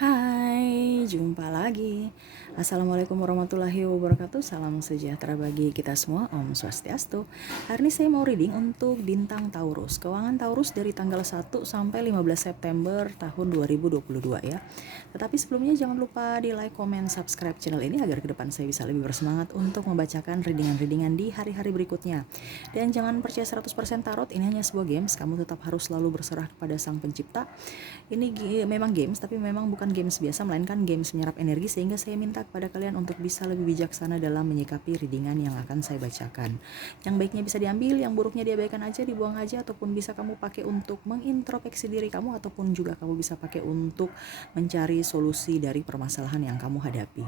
Hai, jumpa lagi. Assalamualaikum warahmatullahi wabarakatuh. Salam sejahtera bagi kita semua. Om Swastiastu. Hari ini saya mau reading untuk bintang Taurus. Keuangan Taurus dari tanggal 1 sampai 15 September tahun 2022 ya. Tetapi sebelumnya jangan lupa di like, comment, subscribe channel ini agar ke depan saya bisa lebih bersemangat untuk membacakan readingan-readingan di hari-hari berikutnya. Dan jangan percaya 100% tarot, ini hanya sebuah games. Kamu tetap harus selalu berserah kepada Sang Pencipta. Ini memang games, tapi memang bukan games biasa, melainkan games menyerap energi, sehingga saya minta kepada kalian untuk bisa lebih bijaksana dalam menyikapi readingan yang akan saya bacakan. Yang baiknya bisa diambil, yang buruknya diabaikan aja, dibuang aja, ataupun bisa kamu pakai untuk mengintrospeksi diri kamu, ataupun juga kamu bisa pakai untuk mencari solusi dari permasalahan yang kamu hadapi.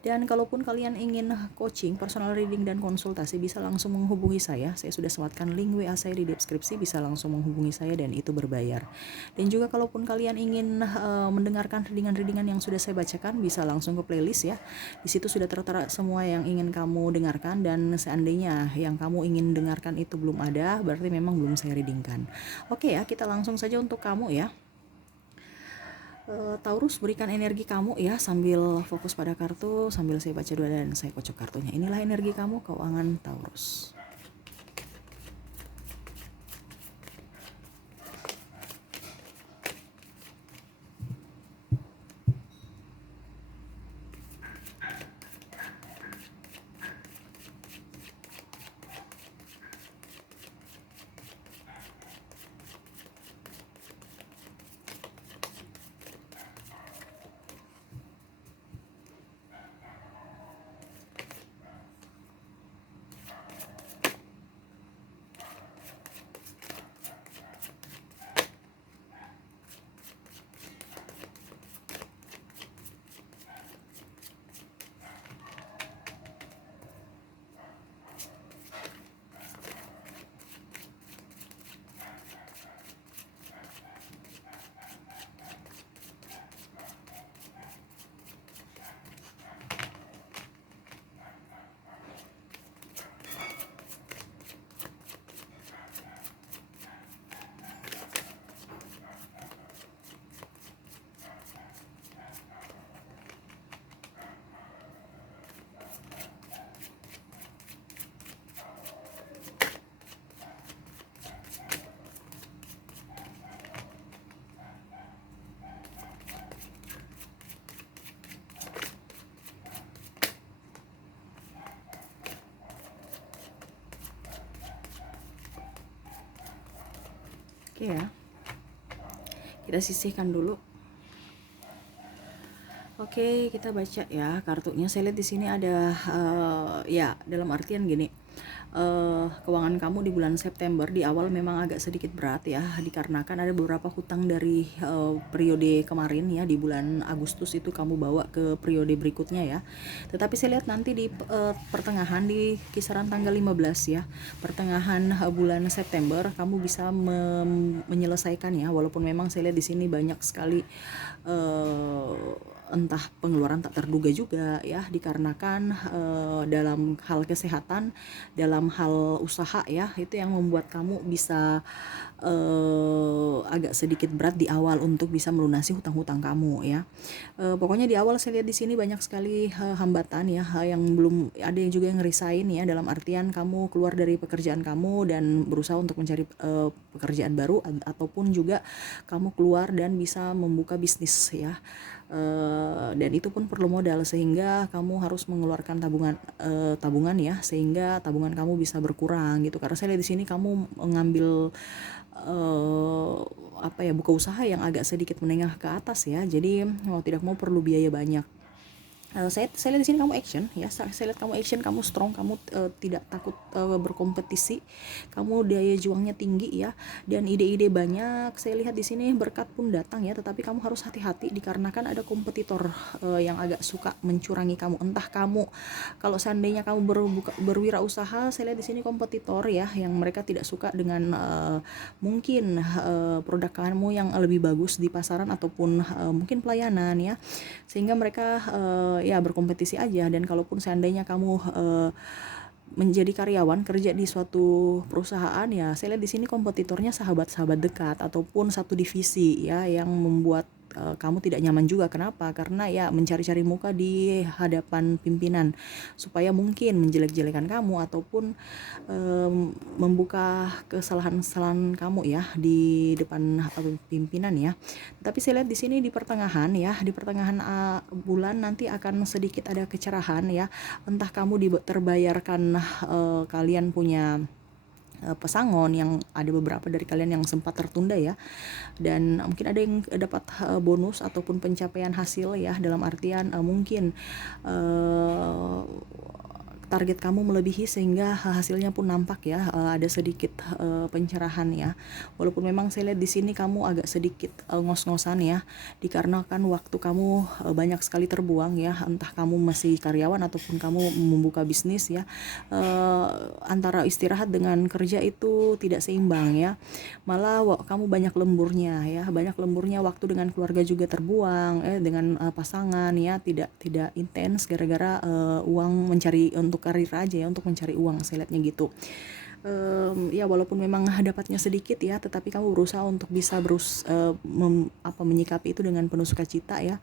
Dan kalaupun kalian ingin coaching, personal reading, dan konsultasi, bisa langsung menghubungi saya. Saya sudah sematkan link WA saya di deskripsi, bisa langsung menghubungi saya dan itu berbayar. Dan juga kalaupun kalian ingin mendengarkan readingan-readingan yang sudah saya bacakan, bisa langsung ke playlist ya. Di situ sudah tertera semua yang ingin kamu dengarkan, dan seandainya yang kamu ingin dengarkan itu belum ada, berarti memang belum saya readingkan. Oke ya, kita langsung saja untuk kamu ya. Taurus, berikan energi kamu ya, sambil fokus pada kartu, sambil saya baca dua dan saya kocok kartunya. Inilah energi kamu, keuangan Taurus. Oke ya, kita sisihkan dulu. Oke, kita baca ya kartunya. Saya lihat di sini ada ya, dalam artian gini. Keuangan kamu di bulan September di awal memang agak sedikit berat ya, dikarenakan ada beberapa hutang dari periode kemarin ya, di bulan Agustus itu kamu bawa ke periode berikutnya ya. Tetapi saya lihat nanti di pertengahan, di kisaran tanggal 15 ya, pertengahan bulan September kamu bisa menyelesaikan ya, walaupun memang saya lihat di sini banyak sekali entah pengeluaran tak terduga juga ya, dikarenakan dalam hal kesehatan, dalam hal usaha ya, itu yang membuat kamu bisa agak sedikit berat di awal untuk bisa melunasi hutang-hutang kamu ya. Pokoknya di awal saya lihat di sini banyak sekali hambatan ya, yang belum ada, yang juga yang resign ya, dalam artian kamu keluar dari pekerjaan kamu dan berusaha untuk mencari pekerjaan baru, ataupun juga kamu keluar dan bisa membuka bisnis ya. Dan itu pun perlu modal, sehingga kamu harus mengeluarkan tabungan ya, sehingga tabungan kamu bisa berkurang gitu. Karena saya lihat di sini kamu mengambil buka usaha yang agak sedikit menengah ke atas ya, jadi mau tidak mau perlu biaya banyak. Saya lihat di sini kamu action ya, saya lihat kamu action, kamu strong, kamu tidak takut berkompetisi, kamu daya juangnya tinggi ya, dan ide-ide banyak. Saya lihat di sini berkat pun datang ya, tetapi kamu harus hati-hati dikarenakan ada kompetitor yang agak suka mencurangi kamu. Entah kamu, kalau seandainya kamu berwirausaha, saya lihat di sini kompetitor ya, yang mereka tidak suka dengan mungkin produk kamu yang lebih bagus di pasaran, ataupun mungkin pelayanan ya, sehingga mereka ya berkompetisi aja. Dan kalaupun seandainya kamu menjadi karyawan kerja di suatu perusahaan ya, saya lihat di sini kompetitornya sahabat-sahabat dekat ataupun satu divisi ya, yang membuat kamu tidak nyaman juga. Kenapa? Karena ya mencari-cari muka di hadapan pimpinan supaya mungkin menjelek-jelekan kamu ataupun membuka kesalahan-kesalahan kamu ya di depan pimpinan ya. Tapi saya lihat di sini di pertengahan ya, di pertengahan bulan nanti akan sedikit ada kecerahan ya. Entah kamu terbayarkan kalian punya pesangon yang ada beberapa dari kalian yang sempat tertunda ya, dan mungkin ada yang dapat bonus ataupun pencapaian hasil ya, dalam artian mungkin target kamu melebihi sehingga hasilnya pun nampak ya, ada sedikit pencerahan ya. Walaupun memang saya lihat di sini kamu agak sedikit ngos-ngosan ya, dikarenakan waktu kamu banyak sekali terbuang ya, entah kamu masih karyawan ataupun kamu membuka bisnis ya. Antara istirahat dengan kerja itu tidak seimbang ya, malah kamu banyak lemburnya ya, banyak lemburnya, waktu dengan keluarga juga terbuang, dengan pasangan ya, tidak intens gara-gara uang, mencari untuk karir aja ya, untuk mencari uang, saya lihatnya gitu. Ya walaupun memang dapatnya sedikit ya, tetapi kamu berusaha untuk bisa menyikapi itu dengan penuh sukacita ya.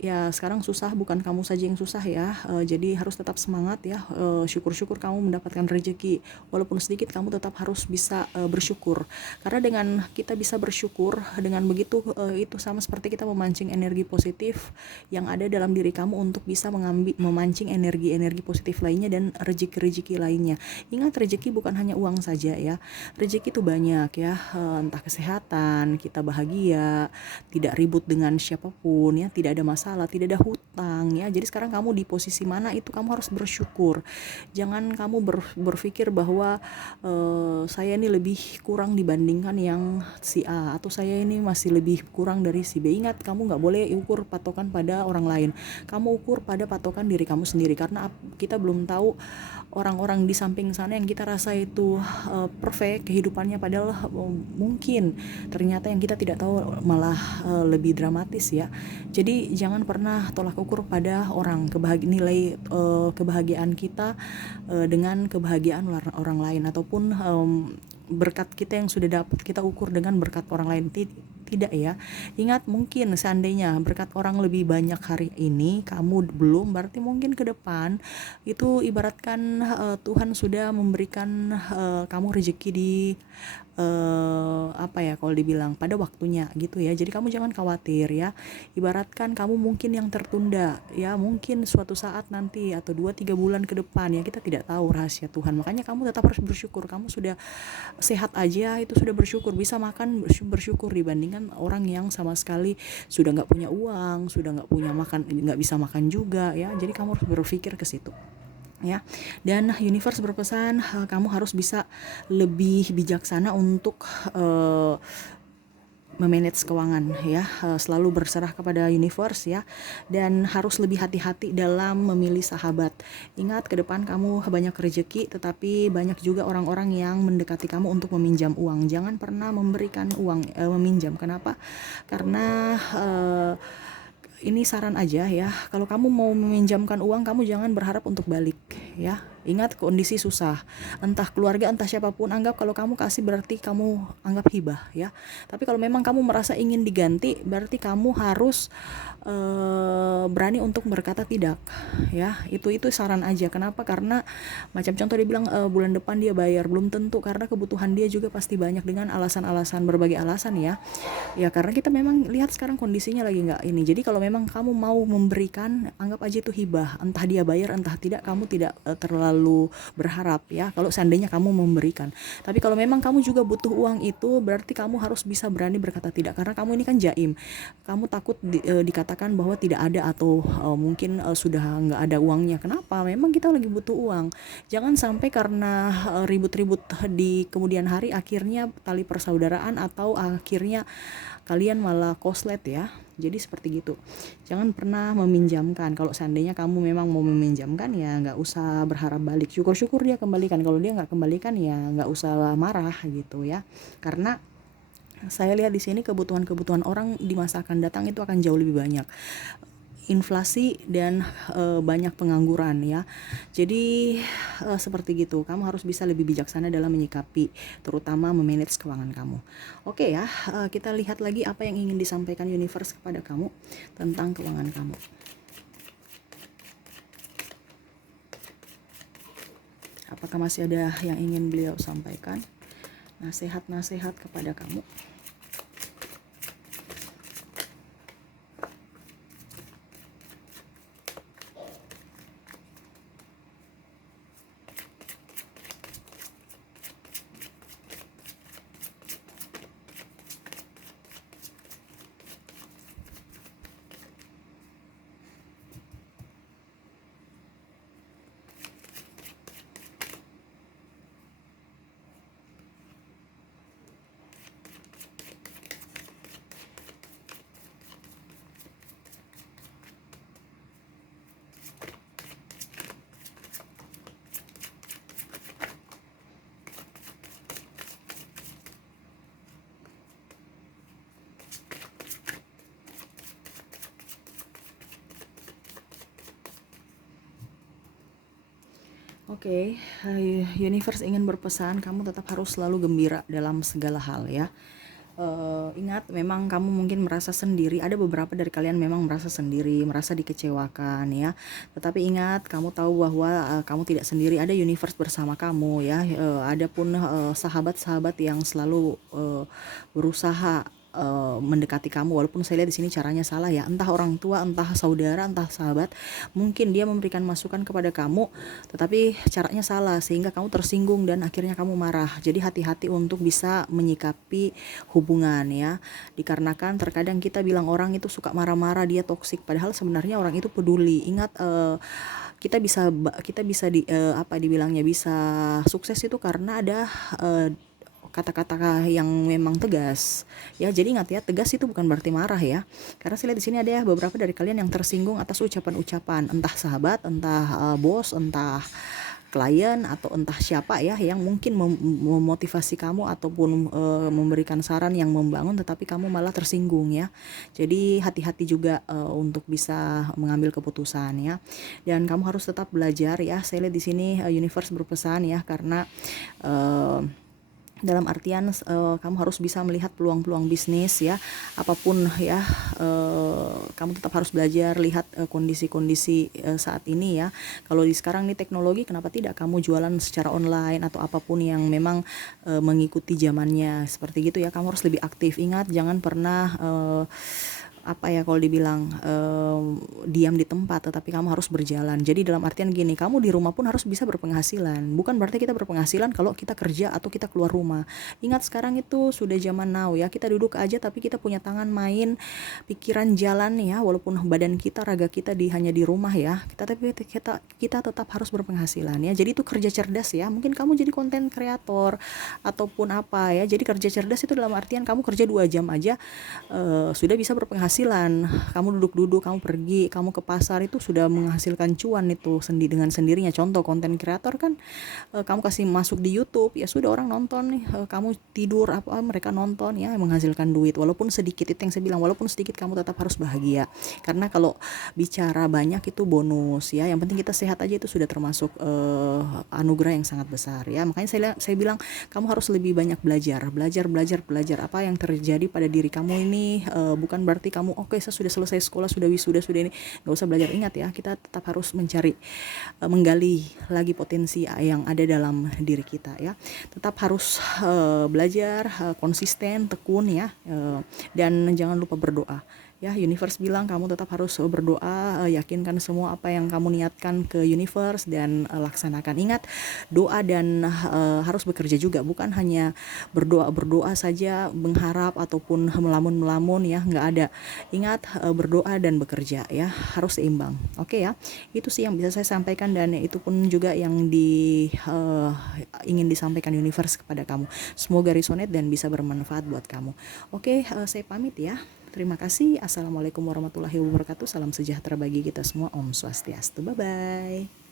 Ya sekarang susah, bukan kamu saja yang susah ya, jadi harus tetap semangat ya. Syukur-syukur kamu mendapatkan rezeki, walaupun sedikit kamu tetap harus bisa bersyukur, karena dengan kita bisa bersyukur, dengan begitu itu sama seperti kita memancing energi positif yang ada dalam diri kamu untuk bisa memancing energi-energi positif lainnya dan rezeki-rezeki lainnya. Ingat, rezeki bukan hanya uang saja ya, rezeki itu banyak ya, entah kesehatan, kita bahagia, tidak ribut dengan siapapun ya, tidak ada masalah, tidak ada hutang ya. Jadi sekarang kamu di posisi mana itu kamu harus bersyukur. Jangan kamu berpikir bahwa saya ini lebih kurang dibandingkan yang si A, atau saya ini masih lebih kurang dari si B. Ingat, kamu nggak boleh ukur patokan pada orang lain, kamu ukur pada patokan diri kamu sendiri, karena kita belum tahu orang-orang di samping sana yang kita rasa itu perfect kehidupannya, padahal mungkin ternyata yang kita tidak tahu malah lebih dramatis ya. Jadi jangan pernah tolak ukur pada orang, nilai kebahagiaan kita dengan kebahagiaan orang lain, ataupun berkat kita yang sudah dapat kita ukur dengan berkat orang lain. Tidak ya. Ingat, mungkin seandainya berkat orang lebih banyak hari ini, kamu belum, berarti mungkin ke depan itu ibaratkan Tuhan sudah memberikan kamu rezeki di kalau dibilang pada waktunya gitu ya. Jadi kamu jangan khawatir ya. Ibaratkan kamu mungkin yang tertunda ya, mungkin suatu saat nanti atau 2-3 bulan ke depan ya, kita tidak tahu rahasia Tuhan. Makanya kamu tetap harus bersyukur. Kamu sudah sehat aja itu sudah bersyukur, bisa makan bersyukur, dibandingkan orang yang sama sekali sudah nggak punya uang, sudah nggak punya makan, nggak bisa makan juga ya. Jadi kamu harus berpikir ke situ ya. Dan universe berpesan kamu harus bisa lebih bijaksana untuk memanage keuangan ya, selalu berserah kepada universe ya, dan harus lebih hati-hati dalam memilih sahabat. Ingat, ke depan kamu banyak rezeki, tetapi banyak juga orang-orang yang mendekati kamu untuk meminjam uang. Jangan pernah memberikan uang, meminjam. Kenapa? Karena ini saran aja ya, kalau kamu mau meminjamkan uang, kamu jangan berharap untuk balik ya. Ingat, kondisi susah, entah keluarga entah siapapun, anggap kalau kamu kasih berarti kamu anggap hibah ya. Tapi kalau memang kamu merasa ingin diganti, berarti kamu harus berani untuk berkata tidak ya. Itu saran aja. Kenapa? Karena macam contoh dia bilang bulan depan dia bayar, belum tentu, karena kebutuhan dia juga pasti banyak, dengan alasan-alasan, berbagai alasan ya. Ya karena kita memang lihat sekarang kondisinya lagi nggak ini. Jadi kalau memang kamu mau memberikan, anggap aja itu hibah, entah dia bayar entah tidak, kamu tidak terlalu berharap ya kalau seandainya kamu memberikan. Tapi kalau memang kamu juga butuh uang itu, berarti kamu harus bisa berani berkata tidak, karena kamu ini kan jaim, kamu takut dikatakan bahwa tidak ada, atau mungkin sudah nggak ada uangnya. Kenapa? Memang kita lagi butuh uang. Jangan sampai karena ribut-ribut di kemudian hari akhirnya tali persaudaraan, atau akhirnya kalian malah koslet ya. Jadi seperti gitu. Jangan pernah meminjamkan. Kalau seandainya kamu memang mau meminjamkan, ya nggak usah berharap balik. Syukur-syukur dia kembalikan. Kalau dia nggak kembalikan, ya nggak usah marah gitu ya. Karena saya lihat di sini kebutuhan-kebutuhan orang di masa akan datang itu akan jauh lebih banyak. inflasi dan banyak pengangguran ya. Jadi seperti gitu, kamu harus bisa lebih bijaksana dalam menyikapi, terutama memanage keuangan kamu. Oke ya, kita lihat lagi apa yang ingin disampaikan universe kepada kamu tentang keuangan kamu. Apakah masih ada yang ingin beliau sampaikan? Nasihat-nasihat kepada kamu. Oke, universe ingin berpesan kamu tetap harus selalu gembira dalam segala hal ya. Ingat, memang kamu mungkin merasa sendiri. Ada beberapa dari kalian memang merasa sendiri, merasa dikecewakan ya. Tetapi ingat, kamu tahu bahwa kamu tidak sendiri. Ada universe bersama kamu ya. Ada pun sahabat-sahabat yang selalu berusaha mendekati kamu, walaupun saya lihat di sini caranya salah ya, entah orang tua, entah saudara, entah sahabat, mungkin dia memberikan masukan kepada kamu tetapi caranya salah sehingga kamu tersinggung dan akhirnya kamu marah. Jadi hati-hati untuk bisa menyikapi hubungan ya, dikarenakan terkadang kita bilang orang itu suka marah-marah, dia toksik, padahal sebenarnya orang itu peduli. Ingat, kita bisa dibilangnya bisa sukses itu karena ada kata-kata yang memang tegas ya. Jadi ingat ya, tegas itu bukan berarti marah ya, karena saya lihat di sini ada ya beberapa dari kalian yang tersinggung atas ucapan-ucapan entah sahabat, entah bos, entah klien, atau entah siapa ya yang mungkin memotivasi kamu ataupun memberikan saran yang membangun, tetapi kamu malah tersinggung ya. Jadi hati-hati juga untuk bisa mengambil keputusan ya, dan kamu harus tetap belajar ya. Saya lihat di sini universe berpesan ya, karena dalam artian kamu harus bisa melihat peluang-peluang bisnis ya, apapun ya. Kamu tetap harus belajar lihat kondisi-kondisi saat ini ya. Kalau di sekarang nih teknologi, kenapa tidak kamu jualan secara online atau apapun yang memang mengikuti zamannya, seperti gitu ya. Kamu harus lebih aktif. Ingat, jangan pernah kalau dibilang diam di tempat, tetapi kamu harus berjalan. Jadi dalam artian gini, kamu di rumah pun harus bisa berpenghasilan. Bukan berarti kita berpenghasilan kalau kita kerja atau kita keluar rumah. Ingat, sekarang itu sudah zaman now ya. Kita duduk aja tapi kita punya tangan main, pikiran jalan ya. Walaupun badan kita, raga kita hanya di rumah ya. Kita tetap harus berpenghasilan ya. Jadi itu kerja cerdas ya. Mungkin kamu jadi konten kreator ataupun apa ya. Jadi kerja cerdas itu dalam artian kamu kerja 2 jam aja sudah bisa berpenghasilan. Kamu duduk-duduk, kamu pergi, kamu ke pasar, itu sudah menghasilkan cuan itu dengan sendirinya. Contoh konten kreator kan, kamu kasih masuk di YouTube ya sudah, orang nonton nih. Kamu tidur mereka nonton ya, menghasilkan duit walaupun sedikit. Itu yang saya bilang, walaupun sedikit kamu tetap harus bahagia, karena kalau bicara banyak itu bonus ya. Yang penting kita sehat aja itu sudah termasuk anugerah yang sangat besar ya. Makanya saya bilang kamu harus lebih banyak belajar apa yang terjadi pada diri kamu ini. Bukan berarti kamu oke, saya sudah selesai sekolah, sudah wisuda, sudah ini, nggak usah belajar. Ingat ya, kita tetap harus mencari, menggali lagi potensi yang ada dalam diri kita ya. Tetap harus belajar, konsisten, tekun ya, dan jangan lupa berdoa ya. Universe bilang kamu tetap harus berdoa, yakinkan semua apa yang kamu niatkan ke universe dan laksanakan. Ingat, doa dan harus bekerja juga, bukan hanya berdoa saja, mengharap ataupun melamun ya, nggak ada. Ingat, berdoa dan bekerja ya, harus seimbang. Oke ya, itu sih yang bisa saya sampaikan, dan itu pun juga yang ingin disampaikan universe kepada kamu. Semoga resonate dan bisa bermanfaat buat kamu. Oke, saya pamit ya. Terima kasih. Assalamualaikum warahmatullahi wabarakatuh. Salam sejahtera bagi kita semua. Om Swastiastu. Bye-bye.